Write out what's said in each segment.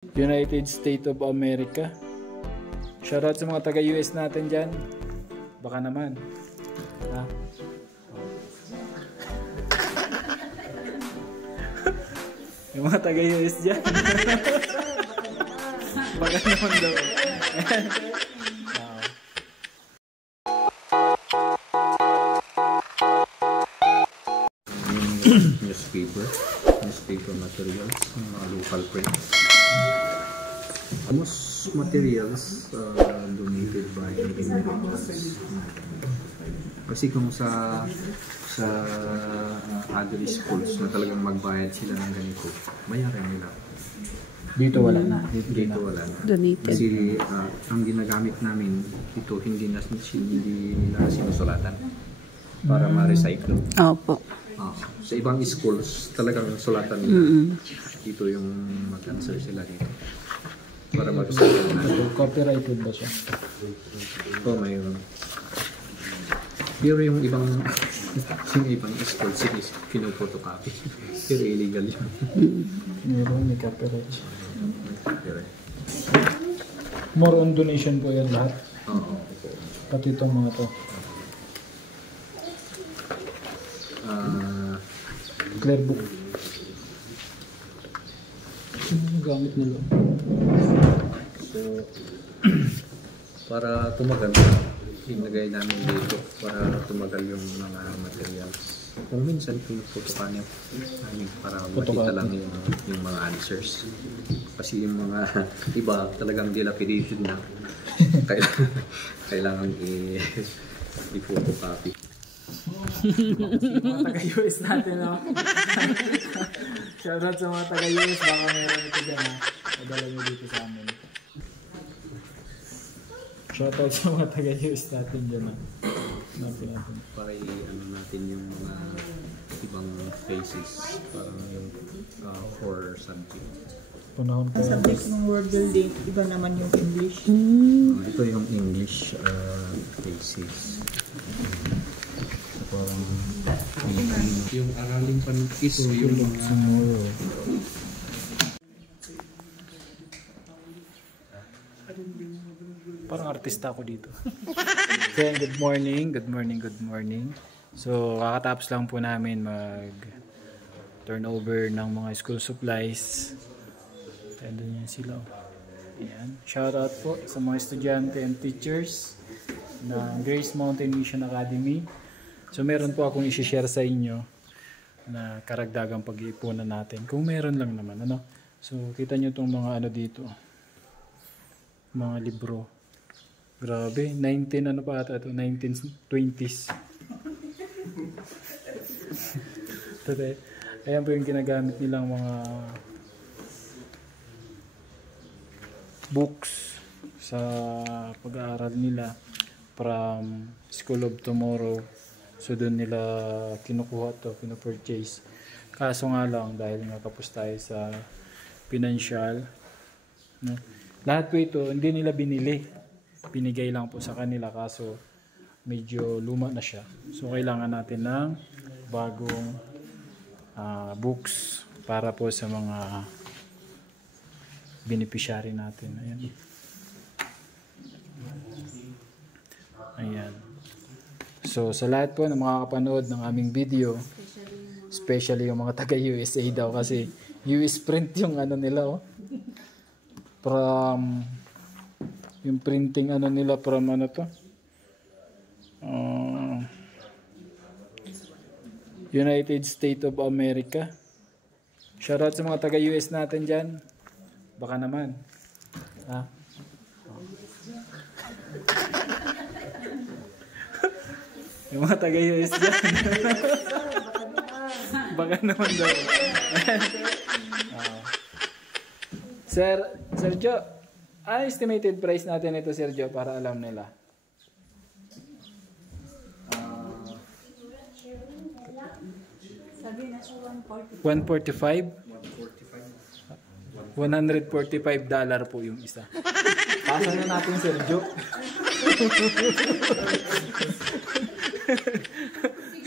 United States of America. Shoutout sa mga taga-US natin dyan. Baka naman. Ha? Yung mga taga-US dyan. Baka naman daw. Newspaper materials, mga local prints. Most materials donated by immigrants. Kasi kung sa other schools na talagang magbayad sila ng ganito, bayaran nila. Dito wala na. Dito wala na. Donated. Kasi ang ginagamit namin ito hindi nila sinusulatan para ma-recycle. Opo. Sa ibang schools talagang sulatan nila. Dito yung mag-answer sila dito. Para mag-recycle na. Copyrighted ba siya? Oo, mayroon. Pero yung ibang schools pinupotocopy. Pero illegal yun. Mayroon, may copyright. More on donation po yan lahat. Oo. Pati itong mga to. Clear book. Ano gamit nila? So, para tumagal, inagay namin dito para tumagal yung mga materials. Kung minsan pinuputukan namin para makita lang yung mga answers. Kasi yung mga iba talagang dilapidated na. Kailangan i-photocopy. Mga taga-US natin, no? Shoutout sa mga taga-US, baka meron ito dyan, ha? Padala nyo dito sa amin. Shoutout sa mga taga-US natin dyan, ha? Natin. Para i-ano natin yung mga ibang faces, parang yung for subject. Panahon Ang subject ng word building, iba naman yung English. Ito yung English faces. Yung araling panukis, yung mga parang artista ako dito. Okay, good morning. So, kakatapos lang po namin mag turnover ng mga school supplies. Tendo niyan sila. Ayan. Shoutout po sa mga estudyante and teachers ng Grace Mountain Mission Academy. So meron po akong i-share sa inyo na karagdagang pag-iipunan natin. Kung meron lang naman, ano. So kita nyo itong mga ano dito. Mga libro. Grabe, 1920s. Ayan po yung ginagamit nilang mga books sa pag-aaral nila from School of Tomorrow. So doon nila kinukuha to, pinupurchase. Kaso nga lang, dahil nga kapos tayo sa financial, no? Lahat po ito, hindi nila binili. Binigay lang po sa kanila, kaso medyo luma na siya. So kailangan natin ng bagong books para po sa mga beneficiary natin. Ayan. So, sa lahat po na makakapanood ng aming video, especially yung mga taga-USA daw kasi US print yung ano nila, oh. From yung printing ano nila from ano to? United States of America. Shoutout sa mga taga-US natin dyan. Baka naman. Ha? Yung mga taga-US dyan. Baka naman daw. Sergio, ano estimated price natin ito, Sergio, para alam nila? Sabi na siya 145? $145 po yung isa. Pasa na natin, Sergio.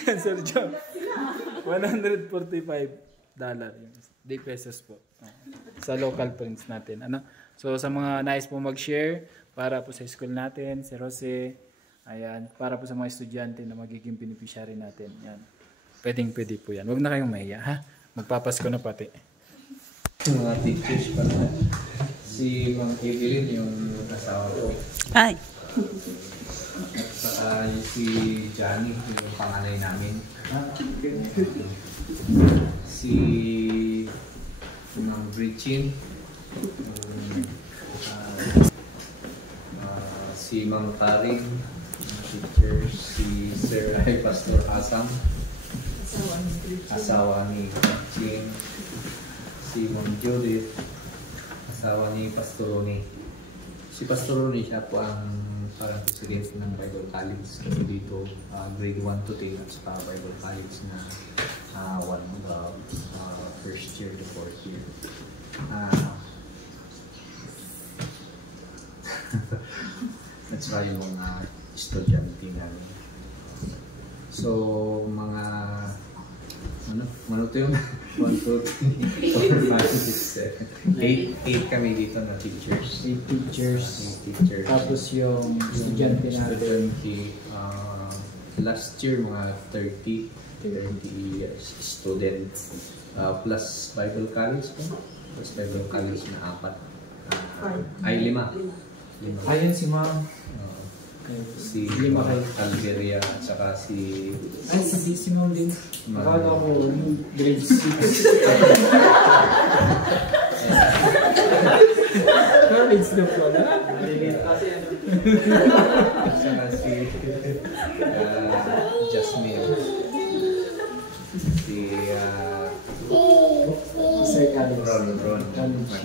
Sergio, $145 yung isa. Di pesos po. sa local friends natin. Ano? So sa mga nais po mag-share para po sa school natin, si Jose, ayan, para po sa mga estudyante na magiging beneficiary natin. Yan. Pwede po yan. Huwag na kayong mahiya, ha? Magpapasko na pati. Mga teachers pala. Si Ma'am Evelyn, yung asawa ko. Ay. At saka si Johnny, yung panganay namin. Si Ma'am Bridgin. Si Ma'am Taring, teacher. Si Sir Pastor Asam. Asawa ni Chin, si Ma'am Judith, asawa ni Pastor Ronnie. Si Pastor Ronnie, siya po ang parang president ng Bible College kasi dito, grade 1 to 10 at saka Bible College na first year to fourth year. That's why yung mga estudyante namin. So, mga ano to yung 1, 2, 3, 4, 5, 6, 7 8 kami dito na teachers. 8 teachers. Tapos yung estudyante natin. Last year mga 30 students. Plus Bible College po. Plus Bible College na 4. Ay 5. Ayun si Ma'am. Si Algeria at saka si... Ay, si Ma'am din. Akala ko grade 6. College na pala. At saka si Jasmine. Si Sir Carlos. Ron.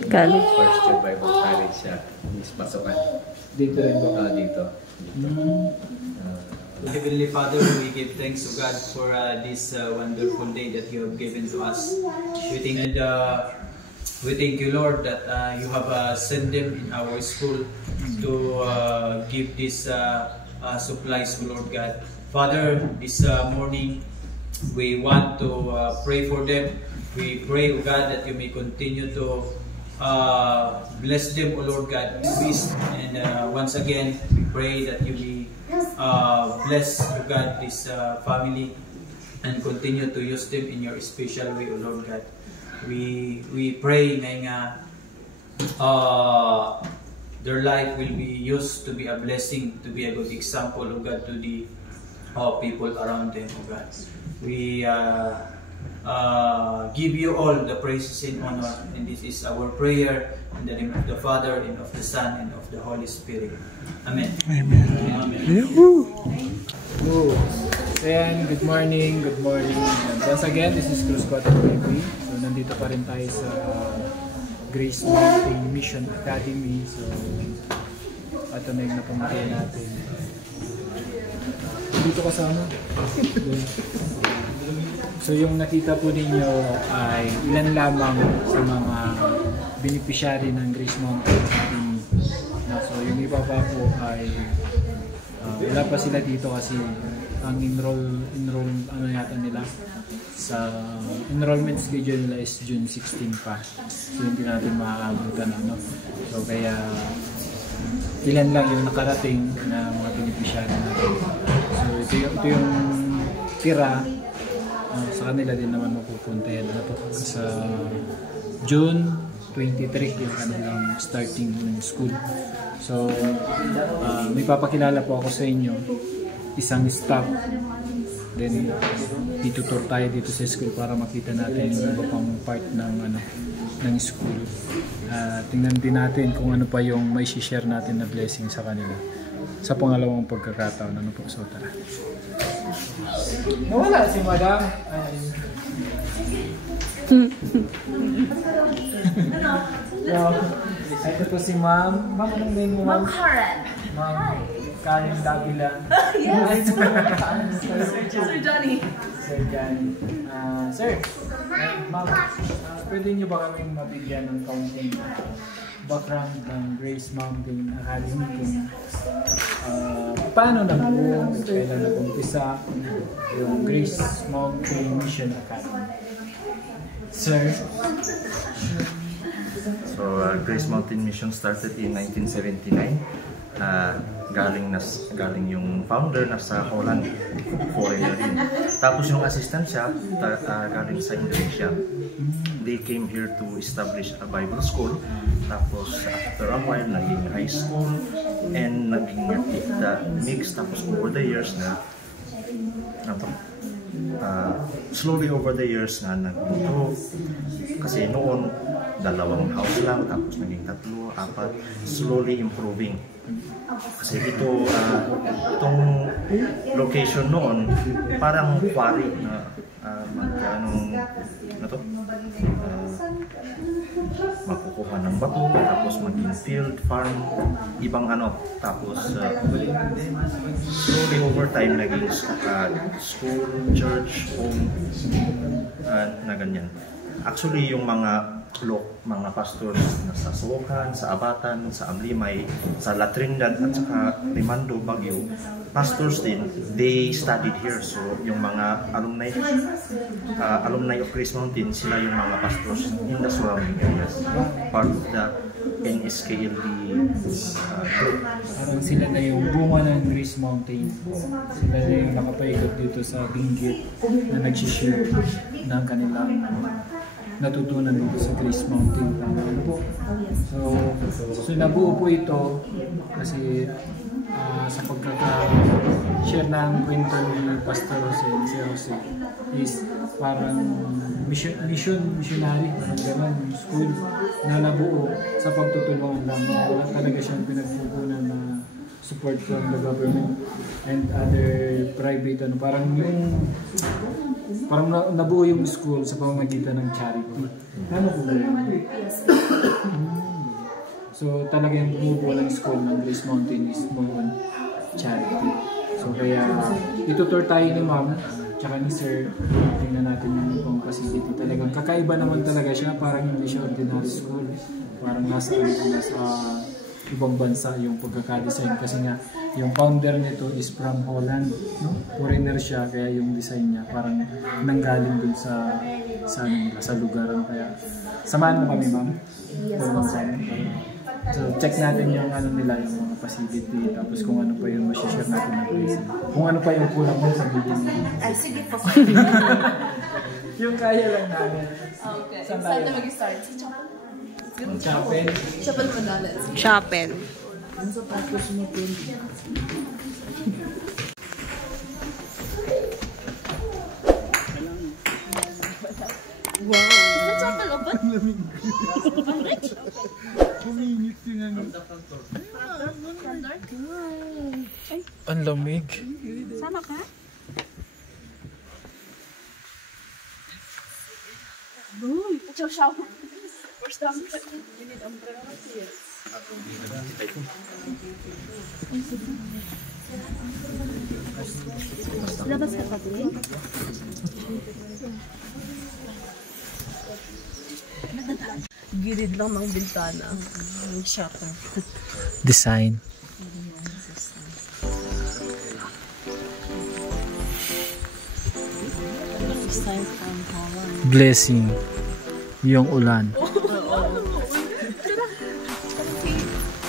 College. First year Bible College siya. Pasukan. Dito rin ba? Dito. Heavenly Father, we give thanks to God for this wonderful day that you have given to us. We thank you, Lord, that you have sent them in our school to give these supplies, Lord God. Father, this morning we want to pray for them. We pray, O God, that you may continue to bless them, O Lord God, and once again we pray that you may bless, O God, this family and continue to use them in your special way, O Lord God. We pray na their life will be used to be a blessing, to be a good example, O God, to the people around them, O God. We give you all the praises and honor, and this is our prayer in the name of the Father and of the Son and of the Holy Spirit. Amen. Amen. Amen. Ayan, good morning. Once again, this is Cruz Cotton TV. So nandito pa rin tayo sa Grace Mountain Mission Academy. So ito na yung napamatay natin. Dito kasama. So yung nakita po ninyo ay ilan lamang sa mga beneficiary ng Grace Mountain Academy. So yung iba pa po ay wala pa sila dito kasi ang enroll ano yata nila sa enrollment schedule nila is June 16 pa. So hindi natin maaabutan ano. So kaya ilan lang yung nakarating na mga beneficiary natin. So ito yung tira. Sa kanila din naman mapupunta yan sa June 23 yung kanilang starting ng school. So may papakilala po ako sa inyo, isang staff, then ditutur tayo dito sa school para makita natin yung iba pang part ng school. Tingnan din natin kung ano pa yung may share natin na blessing sa kanila sa pangalawang pagkakataon. Ano po? So tara. Nawala si Madam. Ito po si Ma'am. Ma'am, anong name mo, Ma'am? Ma'am Karen Davila. Yes. Sir Johnny. Sir Johnny. Sir, Ma'am, pwede niyo ba kaming mabigyan ng kaunting background ng Grace Mountain Academy? Paano na po, kailan nag-umpisa yung Grace Mountain Mission Academy? Sir? So Grace Mountain Mission started in 1979. Galing yung founder nasa Holland, foreigner din. Tapos yung assistant siya galing sa Indonesia. They came here to establish a Bible school. Tapos after a while naging high school and naging mix. Tapos over the years slowly over the years nagbuto. Kasi noon 2 house lang, tapos naging 3, 4, slowly improving. Kasi itong location noon parang quarry na makukuha ng bato, tapos maging field, farm, ibang tapos slowly over time naging school, church, home, na ganyan. Actually yung mga pastors na sa Suwokan, sa Abatan, sa Amlimay, sa La Trinidad at saka Rimando, Baguio, pastors din, they studied here. So yung mga alumni of Grace Mountain, sila yung mga pastors in the surrounding areas, part of the NSKLD group. Parang sila na yung bunga ng Grace Mountain. Sila na yung nakapaikot dito sa Benguet na nag-share ng kanilang natutunan dito sa Grace Mountain. Ano po? So nabuo po ito kasi sa pagkaka-share ng kwento ni Pastor Jose is parang missionary, parang gano'n, school na nabuo sa pagtutulungan lang. Wala talaga siyang pinagpupunan na support from the government and other private, parang nabuo yung school sa pamamagitan ng charity. Ano po ba yun? So talagang bumubuo ng school ng Grace Mountain is more on charity. So kaya itutur tayo ni Ma'am tsaka ni Sir, tingnan natin yung ibang facility. Talagang kakaiba naman talaga siya, parang hindi siya ordinary school. Parang nasa ibang bansa yung pagkakadesign kasi nga yung founder nito is from Holland, no? Foreigner siya, kaya yung design niya parang nanggaling dun sa lugar. Kaya samahan mo kami, Ma'am. So check natin yung nila, yung mga facility, tapos kung ano pa yung ma-share natin ng place. Kung ano pa yung kulang mo sabihin mo. Ay, sige po. Yung kaya lang namin. Okay. Saan na mag-start? Sa Chapel? Chapel? Chapel Manala. Chapel. Wow! Sa Chapel open? Kuminit yung Ang lamig. Sama ka? Uy! Chow. First time. You need umbrella. Yes. Labas ka pa din? Gilid lang ng bintana. Yung shutter. Design. Blessing. Yung ulan.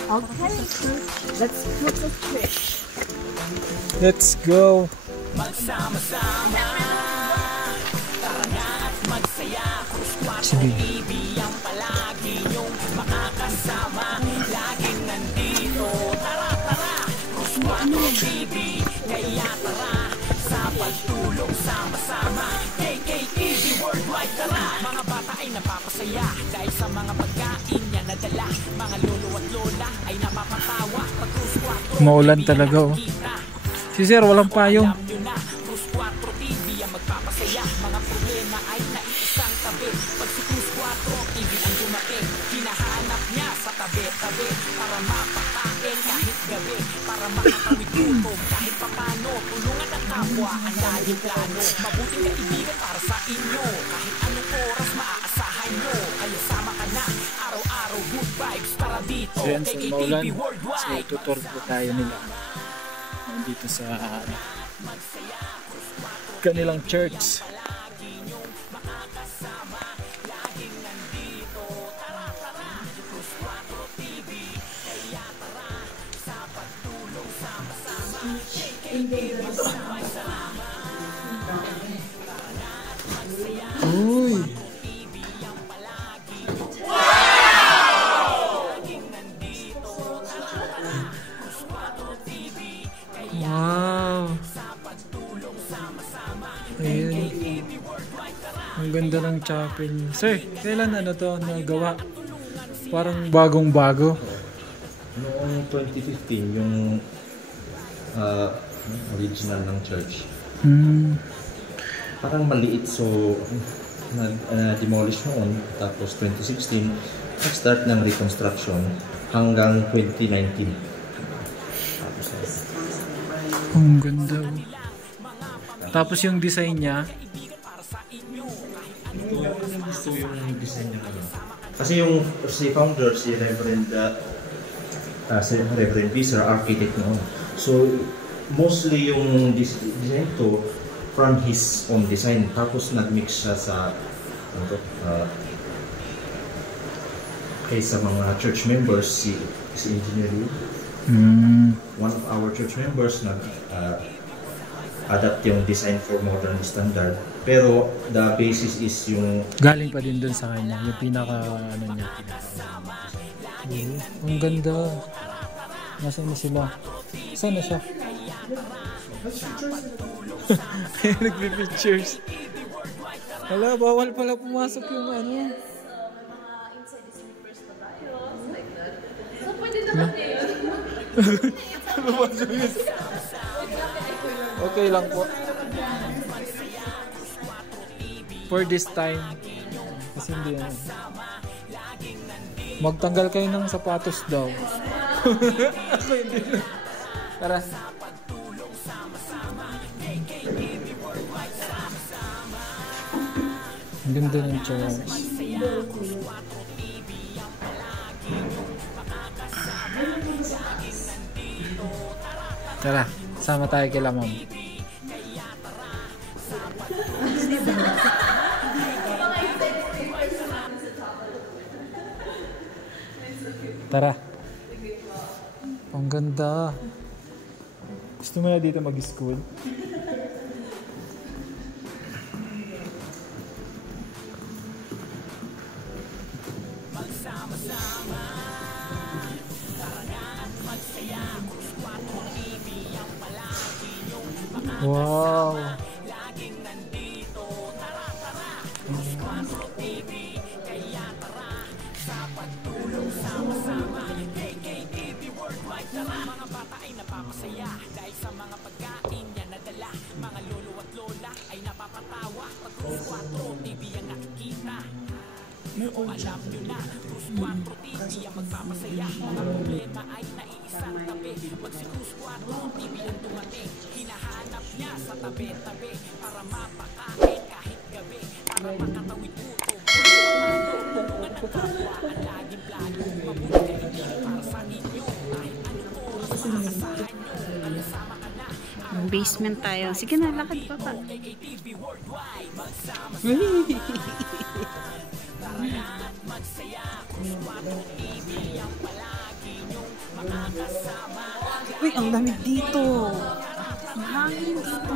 Okay. Let's cook the fish. Let's go. Sige. Mga bata ay napapasaya dahil sa mga pagkain niya nadala. Mga lolo at lola ay napapatawa. Maulan talaga, oh. Si Sir, walang payong. Cruz 4 TV ang magpapasaya. Mga problema ay naiisang tabi. Pag si Cruz 4 TV ang dumating, hinahanap niya sa tabi-tabi para mapakain kahit gabi, para makatawid gutom kahit papano. Tulungan ang kapwa, ang laging plano. Mabuting kaibigan para sa inyo, kahit anong oras maaasahan nyo. Kaya sama ka na, araw-araw good vibes para dito. So yan, so maulan. So Worldwide. tutor po tayo nila dito sa kanilang church. Uy! Wow! Ayun. Ang ganda ng chapel. Sir, kailan ano to nagawa? Parang bagong-bago. Noong 2015, yung original ng church. Parang maliit, so nag-demolish noon. Tapos 2016, nag-start ng reconstruction hanggang 2019. Ang ganda. Tapos yung design niya, Gusto yung design niya. Kasi yung si founder, si Reverend Visser, architect noon. So, mostly yung design to from his own design. Tapos nag-mix siya sa kay sa mga church members, si Engineer Yu. One of our church members adapt yung design for modern standard. Pero the basis is yung galing pa din dun sa kanya. Yung pinaka ano niya. Ang ganda. Nasaan na sila? Saan na siya? Nagpi-pictures. Wala, bawal pala pumasok yung ano. So, pwede naman yun. Okay lang po. For this time. Kasi hindi yan. Magtanggal kayo ng sapatos daw. Ako hindi. Tara. Ang ganda ng church. Tara, sama tayo kila ma'am. Tara. Ang ganda. Gusto mo na dito mag-school? Wow. Mga bata ay napapasaya dahil sa mga pagkain niya nadala. Mga lolo at lola ay napapatawa pag Cruz 4 TV ang nakikita. Kung alam nyo na, Cruz 4 TV ang magpapasaya. Mga problema ay naiisang tabi. Pag si Cruz 4 TV ang dumating, hinahanap niya sa tabi-tabi para mapakain kahit gabi, para makatawid gutom. Tulungan ang kapwa, ang laging plano. Mabuti hindi para sa inyo. Basement tayo. Sige na, lakad pa pa. Uy, ang lamig dito. Ang hangin dito.